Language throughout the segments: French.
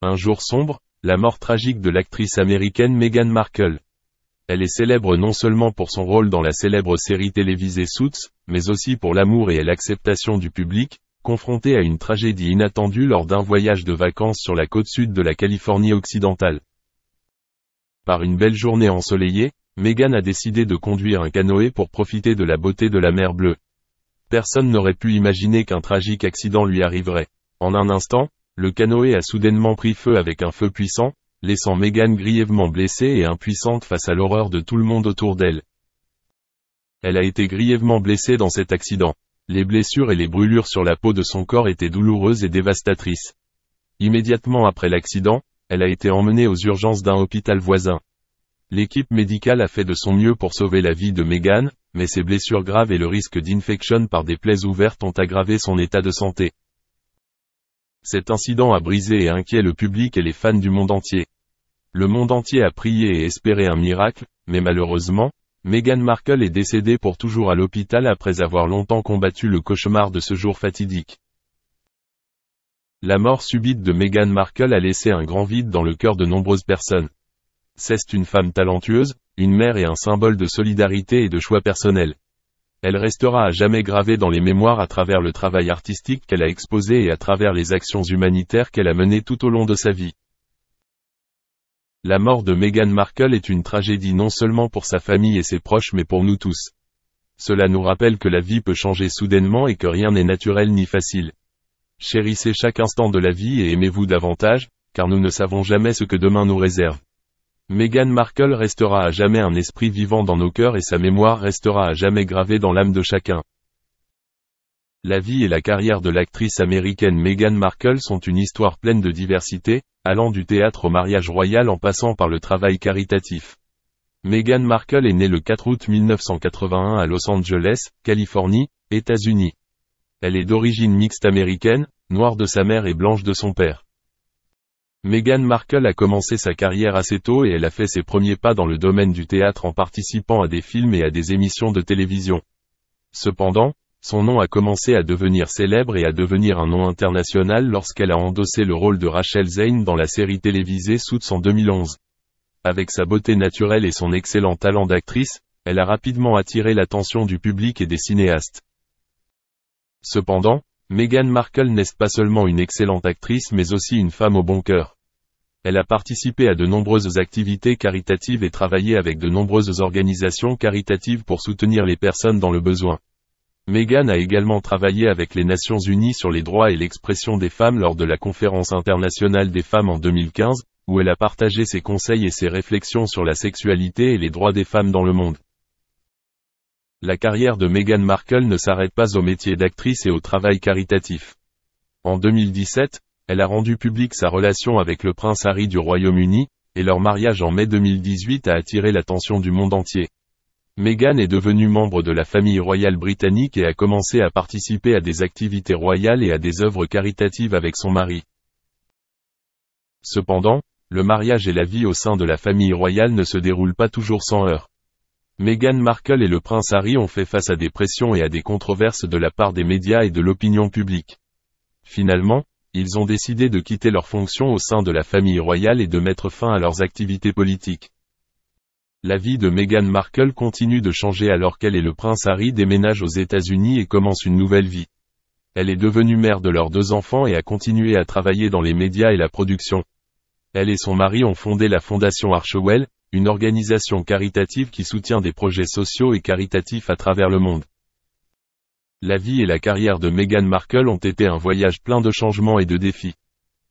Un jour sombre, la mort tragique de l'actrice américaine Meghan Markle. Elle est célèbre non seulement pour son rôle dans la célèbre série télévisée Suits, mais aussi pour l'amour et l'acceptation du public, confrontée à une tragédie inattendue lors d'un voyage de vacances sur la côte sud de la Californie occidentale. Par une belle journée ensoleillée, Meghan a décidé de conduire un canoë pour profiter de la beauté de la mer Bleue. Personne n'aurait pu imaginer qu'un tragique accident lui arriverait. En un instant, le canoë a soudainement pris feu avec un feu puissant, laissant Meghan grièvement blessée et impuissante face à l'horreur de tout le monde autour d'elle. Elle a été grièvement blessée dans cet accident. Les blessures et les brûlures sur la peau de son corps étaient douloureuses et dévastatrices. Immédiatement après l'accident, elle a été emmenée aux urgences d'un hôpital voisin. L'équipe médicale a fait de son mieux pour sauver la vie de Meghan, mais ses blessures graves et le risque d'infection par des plaies ouvertes ont aggravé son état de santé. Cet incident a brisé et inquiété le public et les fans du monde entier. Le monde entier a prié et espéré un miracle, mais malheureusement, Meghan Markle est décédée pour toujours à l'hôpital après avoir longtemps combattu le cauchemar de ce jour fatidique. La mort subite de Meghan Markle a laissé un grand vide dans le cœur de nombreuses personnes. C'est une femme talentueuse, une mère et un symbole de solidarité et de choix personnel. Elle restera à jamais gravée dans les mémoires à travers le travail artistique qu'elle a exposé et à travers les actions humanitaires qu'elle a menées tout au long de sa vie. La mort de Meghan Markle est une tragédie non seulement pour sa famille et ses proches mais pour nous tous. Cela nous rappelle que la vie peut changer soudainement et que rien n'est naturel ni facile. Chérissez chaque instant de la vie et aimez-vous davantage, car nous ne savons jamais ce que demain nous réserve. Meghan Markle restera à jamais un esprit vivant dans nos cœurs et sa mémoire restera à jamais gravée dans l'âme de chacun. La vie et la carrière de l'actrice américaine Meghan Markle sont une histoire pleine de diversité, allant du théâtre au mariage royal en passant par le travail caritatif. Meghan Markle est née le 4 août 1981 à Los Angeles, Californie, États-Unis. Elle est d'origine mixte américaine, noire de sa mère et blanche de son père. Meghan Markle a commencé sa carrière assez tôt et elle a fait ses premiers pas dans le domaine du théâtre en participant à des films et à des émissions de télévision. Cependant, son nom a commencé à devenir célèbre et à devenir un nom international lorsqu'elle a endossé le rôle de Rachel Zane dans la série télévisée Suits en 2011. Avec sa beauté naturelle et son excellent talent d'actrice, elle a rapidement attiré l'attention du public et des cinéastes. Cependant, Meghan Markle n'est pas seulement une excellente actrice mais aussi une femme au bon cœur. Elle a participé à de nombreuses activités caritatives et travaillé avec de nombreuses organisations caritatives pour soutenir les personnes dans le besoin. Meghan a également travaillé avec les Nations Unies sur les droits et l'expression des femmes lors de la Conférence internationale des femmes en 2015, où elle a partagé ses conseils et ses réflexions sur la sexualité et les droits des femmes dans le monde. La carrière de Meghan Markle ne s'arrête pas au métier d'actrice et au travail caritatif. En 2017, elle a rendu publique sa relation avec le prince Harry du Royaume-Uni, et leur mariage en mai 2018 a attiré l'attention du monde entier. Meghan est devenue membre de la famille royale britannique et a commencé à participer à des activités royales et à des œuvres caritatives avec son mari. Cependant, le mariage et la vie au sein de la famille royale ne se déroulent pas toujours sans heurts. Meghan Markle et le prince Harry ont fait face à des pressions et à des controverses de la part des médias et de l'opinion publique. Finalement, ils ont décidé de quitter leurs fonctions au sein de la famille royale et de mettre fin à leurs activités politiques. La vie de Meghan Markle continue de changer alors qu'elle et le prince Harry déménagent aux États-Unis et commencent une nouvelle vie. Elle est devenue mère de leurs 2 enfants et a continué à travailler dans les médias et la production. Elle et son mari ont fondé la Fondation Archewell, une organisation caritative qui soutient des projets sociaux et caritatifs à travers le monde. La vie et la carrière de Meghan Markle ont été un voyage plein de changements et de défis.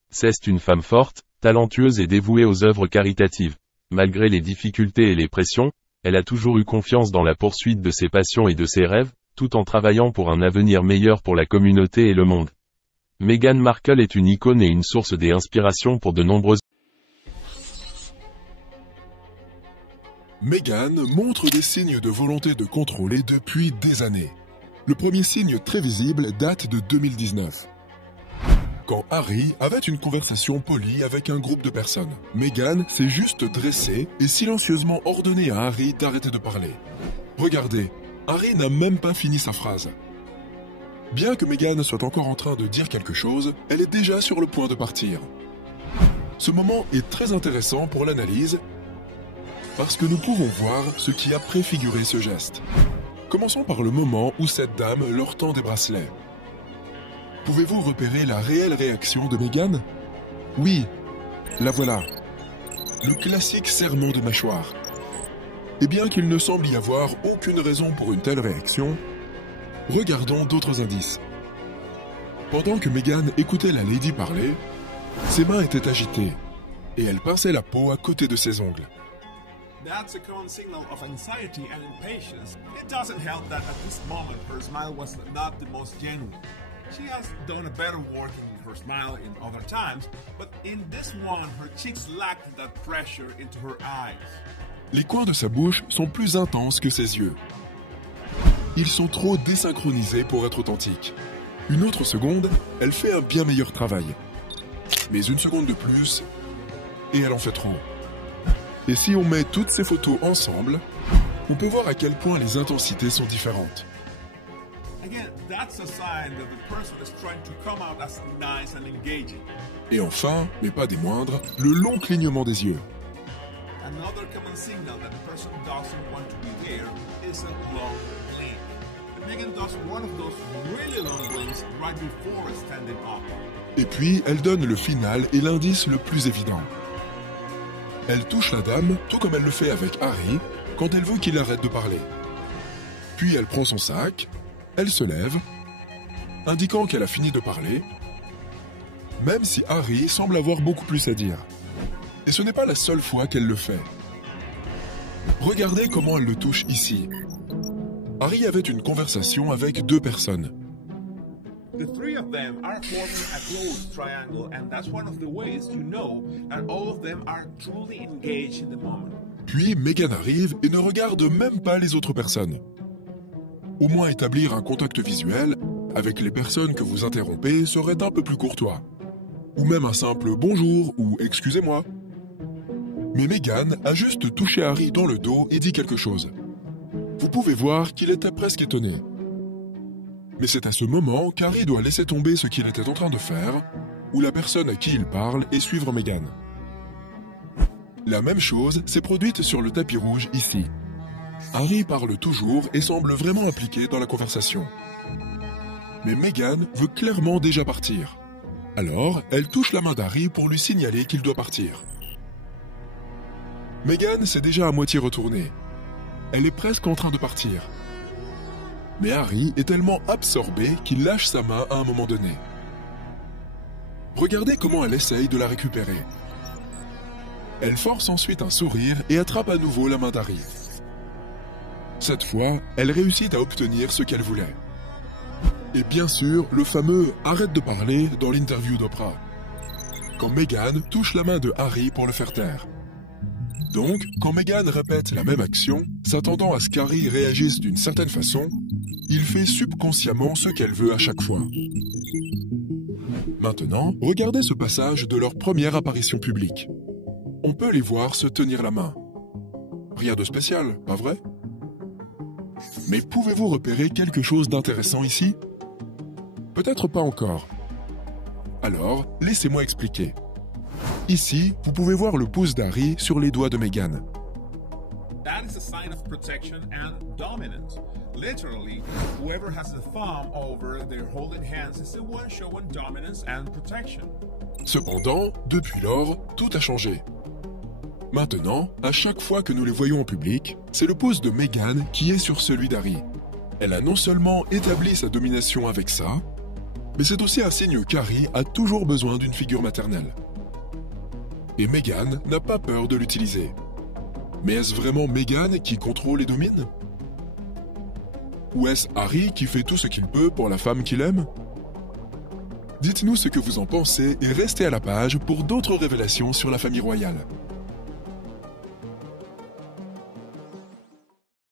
C'est une femme forte, talentueuse et dévouée aux œuvres caritatives. Malgré les difficultés et les pressions, elle a toujours eu confiance dans la poursuite de ses passions et de ses rêves, tout en travaillant pour un avenir meilleur pour la communauté et le monde. Meghan Markle est une icône et une source d'inspiration pour de nombreuses. Meghan montre des signes de volonté de contrôler depuis des années. Le premier signe très visible date de 2019. Quand Harry avait une conversation polie avec un groupe de personnes, Meghan s'est juste dressée et silencieusement ordonné à Harry d'arrêter de parler. Regardez, Harry n'a même pas fini sa phrase. Bien que Meghan soit encore en train de dire quelque chose, elle est déjà sur le point de partir. Ce moment est très intéressant pour l'analyse parce que nous pouvons voir ce qui a préfiguré ce geste. Commençons par le moment où cette dame leur tend des bracelets. Pouvez-vous repérer la réelle réaction de Meghan? Oui, la voilà. Le classique serrement de mâchoire. Et bien qu'il ne semble y avoir aucune raison pour une telle réaction, regardons d'autres indices. Pendant que Meghan écoutait la lady parler, ses mains étaient agitées et elle pinçait la peau à côté de ses ongles. That's a common signal of anxiety and impatience. It doesn't help that at this moment her smile was not the most genuine. She has done a better work in her smile in other times, but in this one her cheeks lacked that pressure into her eyes. Les coins de sa bouche sont plus intenses que ses yeux. Ils sont trop désynchronisés pour être authentiques. Une autre seconde, elle fait un bien meilleur travail. Mais une seconde de plus, et elle en fait trop. Et si on met toutes ces photos ensemble, on peut voir à quel point les intensités sont différentes. Again, that's a sign that the person is trying to come out as nice and engaging. Et enfin, mais pas des moindres, le long clignement des yeux. Another common signal that the person doesn't want to be there is a long blink. Meghan does one of those really long blinks right before standing up. Et puis, elle donne le final et l'indice le plus évident. Elle touche la dame, tout comme elle le fait avec Harry, quand elle veut qu'il arrête de parler. Puis elle prend son sac, elle se lève, indiquant qu'elle a fini de parler, même si Harry semble avoir beaucoup plus à dire. Et ce n'est pas la seule fois qu'elle le fait. Regardez comment elle le touche ici. Harry avait une conversation avec deux personnes. The three of them are forming a close triangle, and that's one of the ways you know that all of them are truly engaged in the moment. Puis Meghan arrive et ne regarde même pas les autres personnes. Au moins établir un contact visuel avec les personnes que vous interrompez serait un peu plus courtois. Ou même un simple bonjour ou excusez-moi. Mais Meghan a juste touché Harry dans le dos et dit quelque chose. Vous pouvez voir qu'il était presque étonné. Mais c'est à ce moment qu'Harry doit laisser tomber ce qu'il était en train de faire, ou la personne à qui il parle et suivre Meghan. La même chose s'est produite sur le tapis rouge ici. Harry parle toujours et semble vraiment impliqué dans la conversation. Mais Meghan veut clairement déjà partir. Alors, elle touche la main d'Harry pour lui signaler qu'il doit partir. Meghan s'est déjà à moitié retournée. Elle est presque en train de partir. Mais Harry est tellement absorbé qu'il lâche sa main à un moment donné. Regardez comment elle essaye de la récupérer. Elle force ensuite un sourire et attrape à nouveau la main d'Harry. Cette fois, elle réussit à obtenir ce qu'elle voulait. Et bien sûr, le fameux « arrête de parler » dans l'interview d'Oprah. Quand Meghan touche la main de Harry pour le faire taire. Donc, quand Meghan répète la même action, s'attendant à ce qu'Harry réagisse d'une certaine façon, il fait subconsciemment ce qu'elle veut à chaque fois. Maintenant, regardez ce passage de leur première apparition publique. On peut les voir se tenir la main. Rien de spécial, pas vrai? Mais pouvez-vous repérer quelque chose d'intéressant ici? Peut-être pas encore. Alors, laissez-moi expliquer. Ici, vous pouvez voir le pouce d'Harry sur les doigts de Meghan. That is a sign of protection and dominance. Literally, whoever has the thumb over their holding hands is the one showing dominance and protection. Cependant, depuis lors, tout a changé. Maintenant, à chaque fois que nous les voyons en public, c'est le pouce de Meghan qui est sur celui d'Harry. Elle a non seulement établi sa domination avec ça, mais c'est aussi un signe qu'Harry a toujours besoin d'une figure maternelle. Et Meghan n'a pas peur de l'utiliser. Mais est-ce vraiment Meghan qui contrôle et domine? Ou est-ce Harry qui fait tout ce qu'il peut pour la femme qu'il aime? Dites-nous ce que vous en pensez et restez à la page pour d'autres révélations sur la famille royale.